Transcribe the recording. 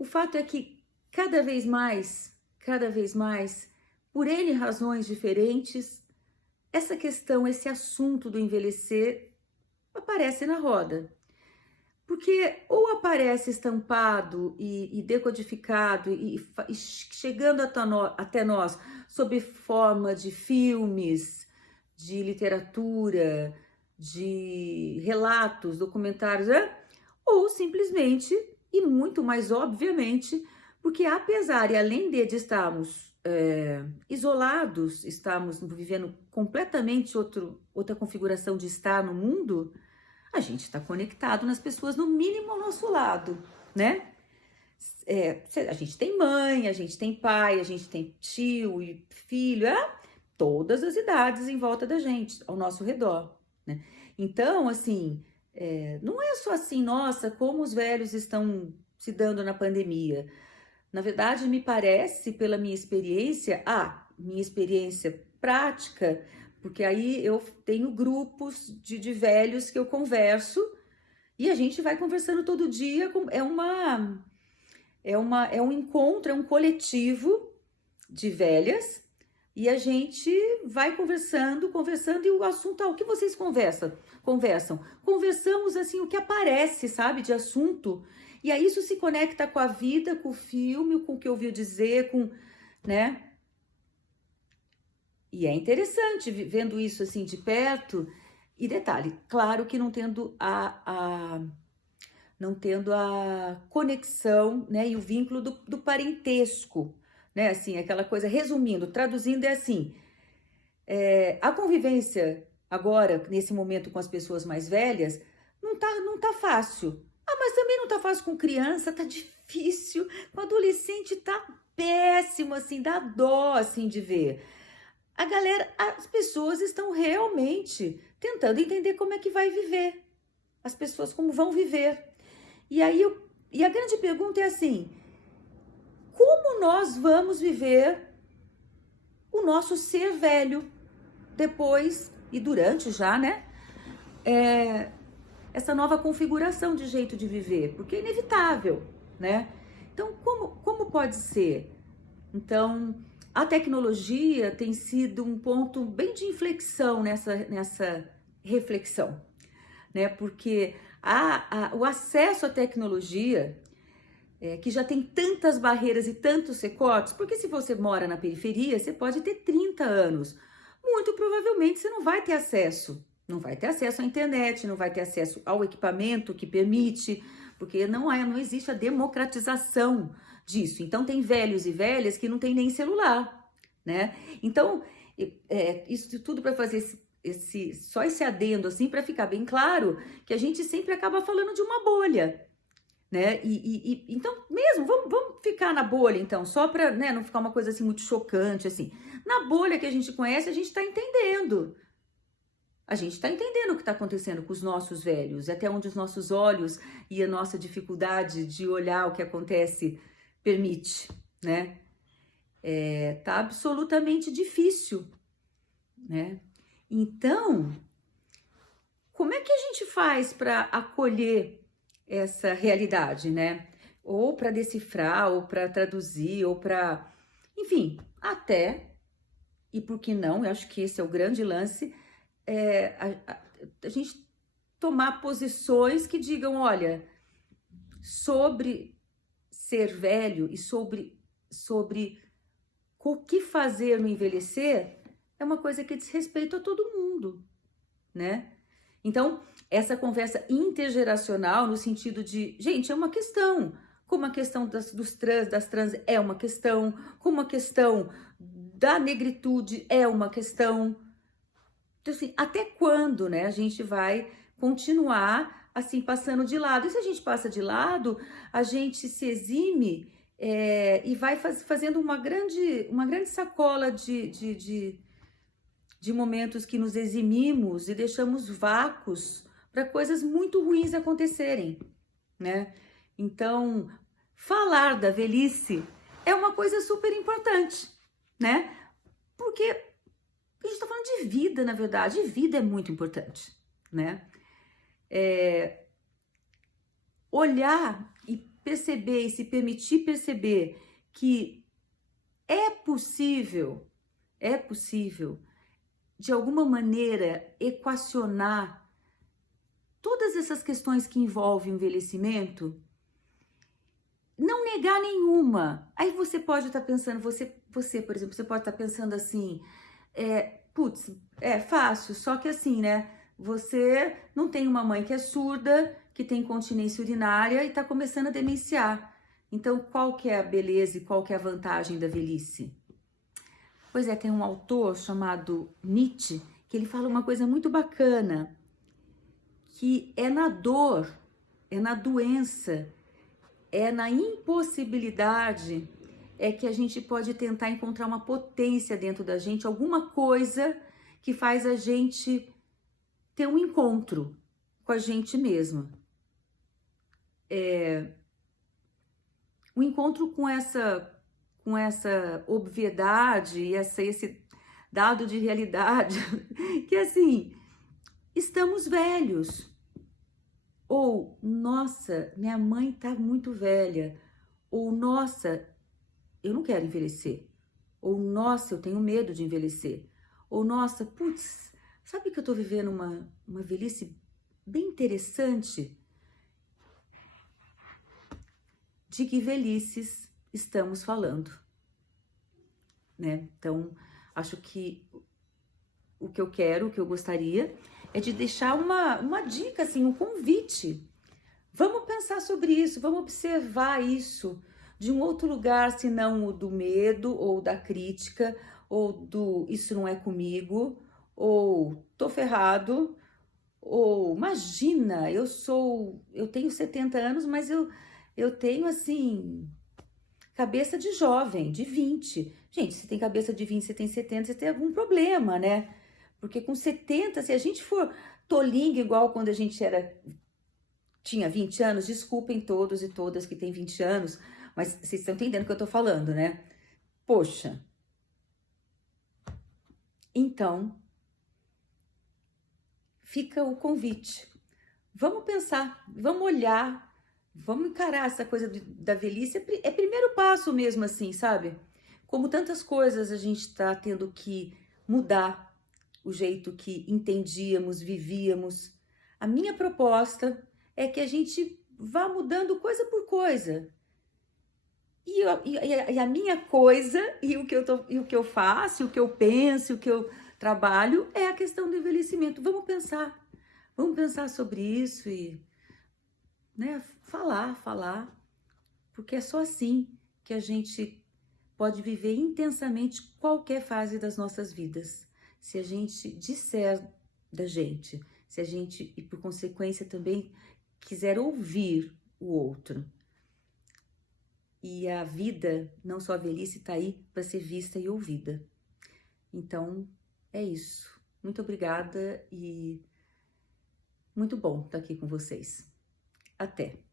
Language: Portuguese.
o fato é que cada vez mais, por N razões diferentes, essa questão, esse assunto do envelhecer aparece na roda. Porque ou aparece estampado e decodificado e chegando até nós sob forma de filmes, de literatura, de relatos, documentários, né? Ou simplesmente, e muito mais obviamente, porque apesar e além de estarmos isolados, estamos vivendo completamente outra configuração de estar no mundo, a gente está conectado nas pessoas, no mínimo ao nosso lado, né? A gente tem mãe, a gente tem pai, a gente tem tio e filho, todas as idades em volta da gente, ao nosso redor, né? Então, assim, não é só assim, nossa, como os velhos estão se dando na pandemia. Na verdade, me parece, pela minha experiência prática, porque aí eu tenho grupos de velhos que eu converso e a gente vai conversando todo dia. É um encontro, é um coletivo de velhas e a gente vai conversando e o assunto, o que vocês conversam? Conversamos assim, o que aparece, sabe, de assunto. E aí isso se conecta com a vida, com o filme, com o que eu ouvi dizer, né? E é interessante vendo isso assim de perto. E detalhe, claro que não tendo a conexão, né, e o vínculo do parentesco, né, assim, aquela coisa, resumindo, traduzindo, é assim, a convivência agora, nesse momento com as pessoas mais velhas, não tá fácil. Mas também não tá fácil com criança, tá difícil, com adolescente tá péssimo, assim, dá dó, assim, de ver. As pessoas estão realmente tentando entender como é que vai viver, as pessoas como vão viver. E a grande pergunta é assim: como nós vamos viver o nosso ser velho depois e durante já, né? Essa nova configuração de jeito de viver, porque é inevitável, né? Então, como pode ser? Então, a tecnologia tem sido um ponto bem de inflexão nessa reflexão, né? Porque o acesso à tecnologia, que já tem tantas barreiras e tantos recortes, porque se você mora na periferia, você pode ter 30 anos. Muito provavelmente você não vai ter acesso. Não vai ter acesso à internet, não vai ter acesso ao equipamento que permite, porque não existe a democratização disso. Então, tem velhos e velhas que não tem nem celular, né? Então, isso tudo para fazer só esse adendo, assim, para ficar bem claro que a gente sempre acaba falando de uma bolha, né? Então, mesmo, vamos ficar na bolha, então, só para, né, não ficar uma coisa assim muito chocante, assim. Na bolha que a gente conhece, a gente está entendendo. A gente está entendendo o que está acontecendo com os nossos velhos, até onde os nossos olhos e a nossa dificuldade de olhar o que acontece permite, né? Tá absolutamente difícil, né? Então, como é que a gente faz para acolher essa realidade, né? Ou para decifrar, ou para traduzir, ou para, enfim, até, e por que não? Eu acho que esse é o grande lance, a gente tomar posições que digam, olha, sobre ser velho e sobre o que fazer no envelhecer, é uma coisa que diz respeito a todo mundo, né? Então, essa conversa intergeracional no sentido de, gente, é uma questão, como a questão das trans é uma questão, como a questão da negritude é uma questão. Então, assim, até quando, né, a gente vai continuar assim passando de lado? E se a gente passa de lado, a gente se exime e vai fazendo uma grande sacola de momentos que nos eximimos e deixamos vácuos para coisas muito ruins acontecerem, né? Então, falar da velhice é uma coisa super importante, né? Porque a gente está falando de vida, na verdade, e vida é muito importante, né? Olhar e perceber e se permitir perceber que é possível, de alguma maneira, equacionar todas essas questões que envolvem o envelhecimento, não negar nenhuma. Aí você pode estar pensando, você, por exemplo, você pode estar pensando assim, putz, é fácil, só que assim, né? Você não tem uma mãe que é surda, que tem incontinência urinária e está começando a demenciar. Então, qual que é a beleza e qual que é a vantagem da velhice? Pois é, tem um autor chamado Nietzsche, que ele fala uma coisa muito bacana, que é na dor, é na doença, é na impossibilidade, é que a gente pode tentar encontrar uma potência dentro da gente, alguma coisa que faz a gente ter um encontro com a gente mesma. Um encontro com essa obviedade e esse dado de realidade, que assim, estamos velhos. Ou, nossa, minha mãe tá muito velha. Ou, nossa, eu não quero envelhecer. Ou, nossa, eu tenho medo de envelhecer. Ou, nossa, putz, sabe que eu tô vivendo uma velhice bem interessante? De que velhices estamos falando, né? Então, acho que o que eu quero, o que eu gostaria, é de deixar uma dica, assim, um convite. Vamos pensar sobre isso, vamos observar isso de um outro lugar, senão o do medo, ou da crítica, ou do isso não é comigo, ou tô ferrado, ou imagina, eu tenho 70 anos, mas eu tenho, assim, cabeça de jovem, de 20. Gente, se tem cabeça de 20, você tem 70, você tem algum problema, né? Porque com 70, se a gente for tolinho igual quando a gente tinha 20 anos, desculpem todos e todas que têm 20 anos, mas vocês estão entendendo o que eu tô falando, né? Poxa. Então, fica o convite. Vamos pensar, vamos olhar, vamos encarar essa coisa da velhice. É primeiro passo mesmo, assim, sabe? Como tantas coisas a gente está tendo que mudar o jeito que entendíamos, vivíamos. A minha proposta é que a gente vá mudando coisa por coisa. E a minha coisa, e o que eu faço, o que eu penso, o que eu trabalho, é a questão do envelhecimento. Vamos pensar sobre isso e, né, falar, porque é só assim que a gente pode viver intensamente qualquer fase das nossas vidas. Se a gente disser da gente, se a gente, e por consequência também, quiser ouvir o outro. E a vida, não só a velhice, está aí para ser vista e ouvida. Então, é isso. Muito obrigada e muito bom estar aqui com vocês. Até!